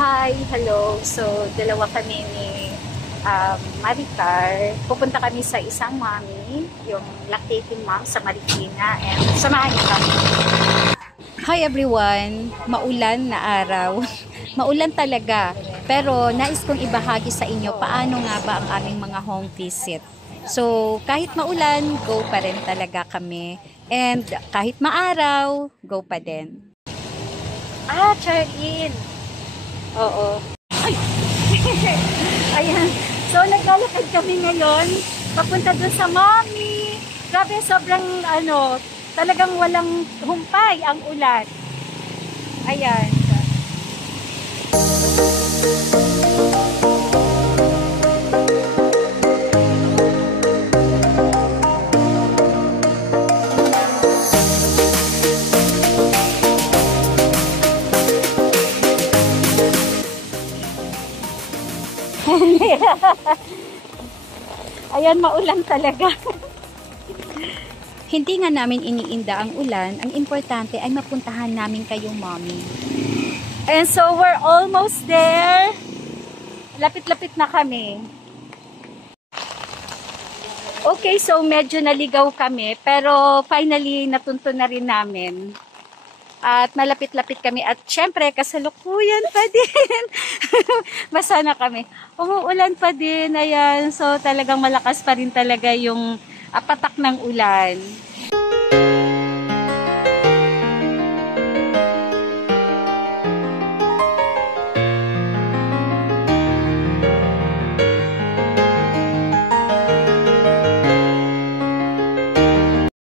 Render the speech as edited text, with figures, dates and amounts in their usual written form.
Hi, hello. So, dalawa kami ni Maricar. Pupunta kami sa isang mommy, yung lactating mom sa Marikina. And samahan niyo kami. Hi everyone! Maulan na araw. Maulan talaga. Pero nais kong ibahagi sa inyo paano nga ba ang aming mga home visit. So, kahit maulan, go pa rin talaga kami. And kahit maaraw, go pa din. Charlene! Oo. Ay! Ayan. So, naglalakad kami ngayon. Papunta dun sa mommy. Grabe, sobrang talagang walang humpay ang ulan. Ayan. Ayan, maulan talaga. Hindi nga namin iniinda ang ulan. Ang importante ay mapuntahan namin kayong mommy. And so, we're almost there. Lapit-lapit na kami. Okay, so medyo naligaw kami. Pero finally, natunto na rin namin. At malapit-lapit kami. At syempre, kasalukuyan pa din. Basa na kami. Umuulan pa din. Ayan. So, talagang malakas pa rin talaga yung patak ng ulan.